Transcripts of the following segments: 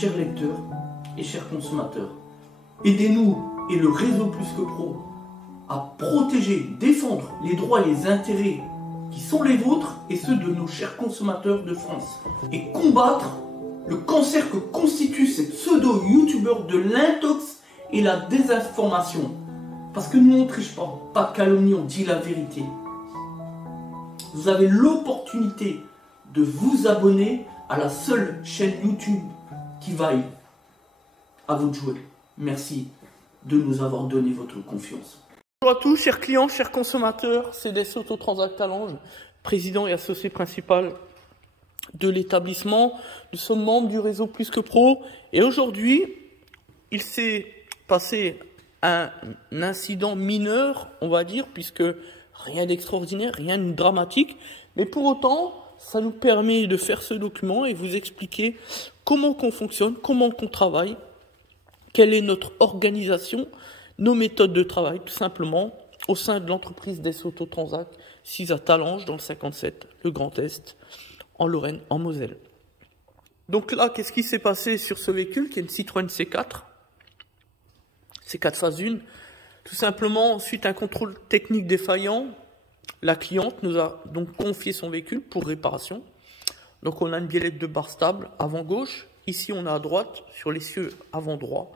chers lecteurs et chers consommateurs. Aidez-nous et le réseau Plus que Pro à protéger, défendre les droits et les intérêts qui sont les vôtres et ceux de nos chers consommateurs de France. Et combattre le cancer que constituent ces pseudo-youtubeurs de l'intox et la désinformation. Parce que nous on ne triche pas de calomnie, on dit la vérité. Vous avez l'opportunité de vous abonner à la seule chaîne YouTube qui vaille. À vous de jouer. Merci de nous avoir donné votre confiance. Bonjour à tous, chers clients, chers consommateurs, c'est des Autotransact Talange, président et associé principal de l'établissement. Nous sommes membres du réseau Plus que Pro et aujourd'hui, il s'est passé un incident mineur, on va dire, puisque rien d'extraordinaire, rien de dramatique, mais pour autant, ça nous permet de faire ce document et vous expliquer comment qu'on fonctionne, comment qu'on travaille, quelle est notre organisation, nos méthodes de travail, tout simplement, au sein de l'entreprise des Autotransact, 6 à Talange, dans le 57, le Grand Est, en Lorraine, en Moselle. Donc là, qu'est-ce qui s'est passé sur ce véhicule, qui est une Citroën C4 phase 1. Tout simplement, suite à un contrôle technique défaillant, la cliente nous a donc confié son véhicule pour réparation. Donc on a une biellette de barre stable avant gauche. Ici, on a à droite, sur l'essieu avant droit.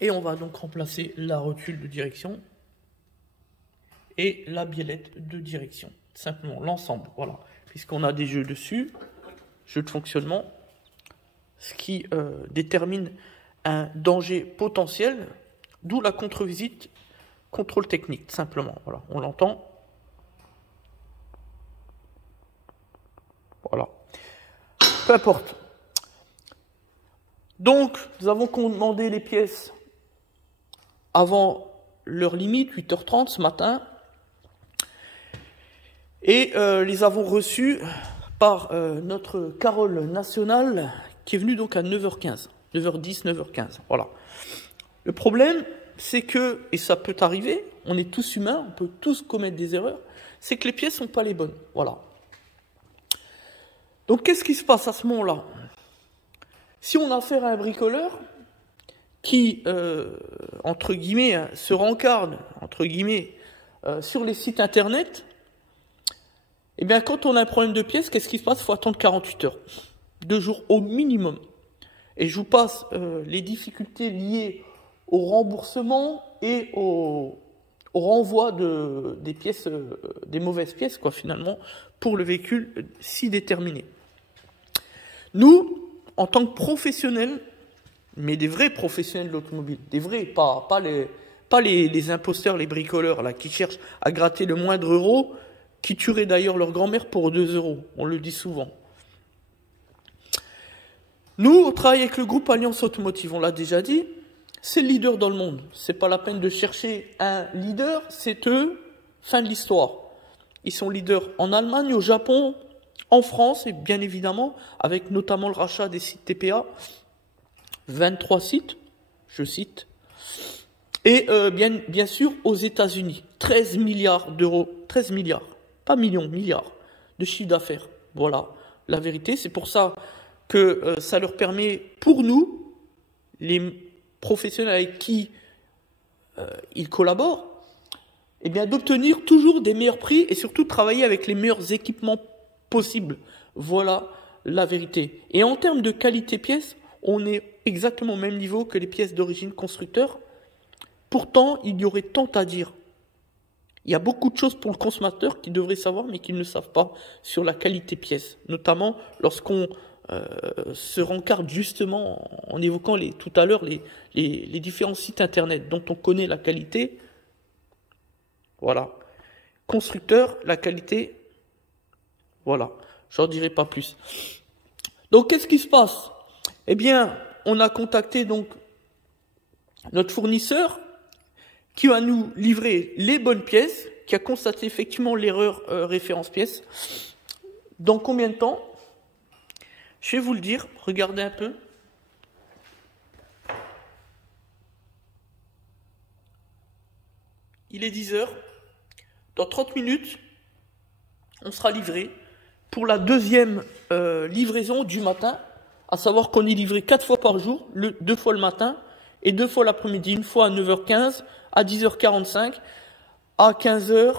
Et on va donc remplacer la rotule de direction et la biellette de direction. Simplement, l'ensemble, voilà. Puisqu'on a des jeux dessus, jeux de fonctionnement, ce qui détermine un danger potentiel, d'où la contre-visite, contrôle technique, simplement. Voilà, on l'entend. Voilà. Peu importe. Donc, nous avons commandé les pièces avant l'heure limite, 8h30 ce matin, et les avons reçues par notre Carole nationale qui est venue donc à 9h15, 9h10, 9h15, voilà. Le problème, c'est que, et ça peut arriver, on est tous humains, on peut tous commettre des erreurs, c'est que les pièces ne sont pas les bonnes, voilà. Donc qu'est-ce qui se passe à ce moment-là? Si on a affaire à un bricoleur qui, entre guillemets, se rencarde, entre guillemets, sur les sites internet, eh bien, quand on a un problème de pièces, qu'est-ce qui se passe? Il faut attendre 48 heures. 2 jours au minimum. Et je vous passe les difficultés liées au remboursement et au renvoi des pièces, des mauvaises pièces, quoi, finalement, pour le véhicule si déterminé. Nous, en tant que professionnels, mais des vrais professionnels de l'automobile, des vrais, pas les imposteurs, les bricoleurs là, qui cherchent à gratter le moindre euro, qui tueraient d'ailleurs leur grand-mère pour 2 euros, on le dit souvent. Nous, on travaille avec le groupe Alliance Automotive, on l'a déjà dit, c'est le leader dans le monde. C'est pas la peine de chercher un leader, c'est eux, fin de l'histoire. Ils sont leaders en Allemagne, au Japon, en France, et bien évidemment, avec notamment le rachat des sites TPA, 23 sites, je cite, et bien sûr aux États-Unis, 13 milliards d'euros, 13 milliards, pas millions, milliards de chiffre d'affaires. Voilà la vérité, c'est pour ça que ça leur permet, pour nous, les professionnels avec qui ils collaborent, eh bien d'obtenir toujours des meilleurs prix et surtout de travailler avec les meilleurs équipements possibles. Voilà la vérité. Et en termes de qualité pièces, on est exactement au même niveau que les pièces d'origine constructeur. Pourtant, il y aurait tant à dire. Il y a beaucoup de choses pour le consommateur qu'il devrait savoir, mais qu'il ne savent pas sur la qualité pièces. Notamment lorsqu'on se rencarde justement en évoquant tout à l'heure les différents sites internet dont on connaît la qualité. Voilà. Constructeur, la qualité, voilà. J'en dirai pas plus. Donc, qu'est-ce qui se passe? Eh bien, on a contacté donc notre fournisseur qui va nous livrer les bonnes pièces, qui a constaté effectivement l'erreur référence pièce. Dans combien de temps? Je vais vous le dire, regardez un peu. Il est 10 heures. Dans 30 minutes, on sera livré pour la deuxième livraison du matin À savoir qu'on est livré 4 fois par jour, 2 fois le matin et 2 fois l'après-midi. Une fois à 9h15, à 10h45, à 15h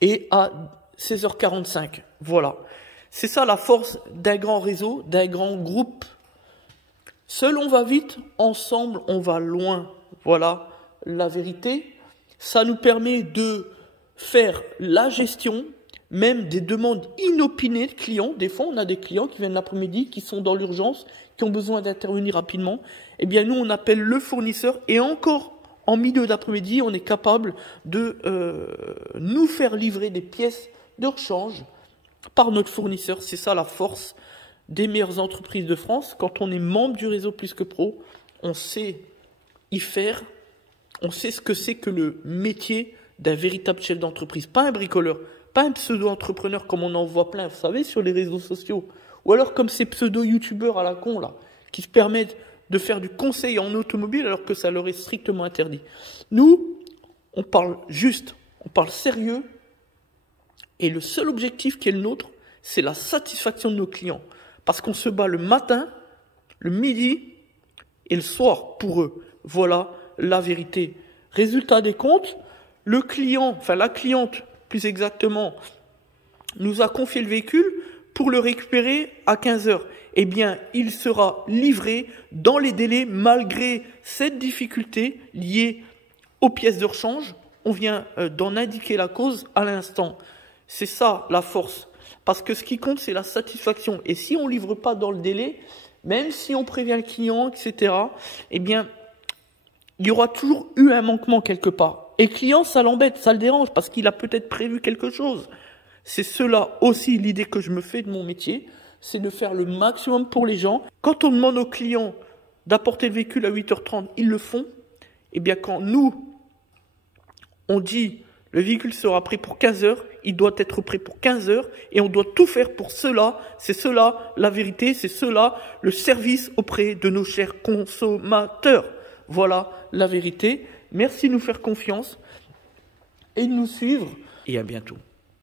et à 16h45. Voilà. C'est ça la force d'un grand réseau, d'un grand groupe. Seul on va vite, ensemble on va loin. Voilà la vérité. Ça nous permet de faire la gestion, même des demandes inopinées de clients. Des fois, on a des clients qui viennent l'après-midi, qui sont dans l'urgence, qui ont besoin d'intervenir rapidement. Eh bien, nous, on appelle le fournisseur et encore en milieu d'après-midi, on est capable de nous faire livrer des pièces de rechange par notre fournisseur. C'est ça la force des meilleures entreprises de France. Quand on est membre du réseau Plus que Pro, on sait y faire, on sait ce que c'est que le métier d'un véritable chef d'entreprise, pas un bricoleur, pas un pseudo-entrepreneur comme on en voit plein, vous savez, sur les réseaux sociaux, ou alors comme ces pseudo-youtubeurs à la con, là, qui se permettent de faire du conseil en automobile alors que ça leur est strictement interdit. Nous, on parle juste, on parle sérieux, et le seul objectif qui est le nôtre, c'est la satisfaction de nos clients. Parce qu'on se bat le matin, le midi et le soir pour eux. Voilà la vérité. Résultat des comptes, le client, enfin la cliente plus exactement, nous a confié le véhicule pour le récupérer à 15h. Eh bien, il sera livré dans les délais malgré cette difficulté liée aux pièces de rechange. On vient d'en indiquer la cause à l'instant. C'est ça la force. Parce que ce qui compte, c'est la satisfaction. Et si on ne livre pas dans le délai, même si on prévient le client, etc., eh bien, il y aura toujours eu un manquement quelque part. Et le client, ça l'embête, ça le dérange, parce qu'il a peut-être prévu quelque chose. C'est cela aussi l'idée que je me fais de mon métier, c'est de faire le maximum pour les gens. Quand on demande aux clients d'apporter le véhicule à 8h30, ils le font. Eh bien, quand nous, on dit le véhicule sera prêt pour 15h, il doit être prêt pour 15h, et on doit tout faire pour cela. C'est cela la vérité, c'est cela le service auprès de nos chers consommateurs. Voilà la vérité. Merci de nous faire confiance et de nous suivre. Et à bientôt.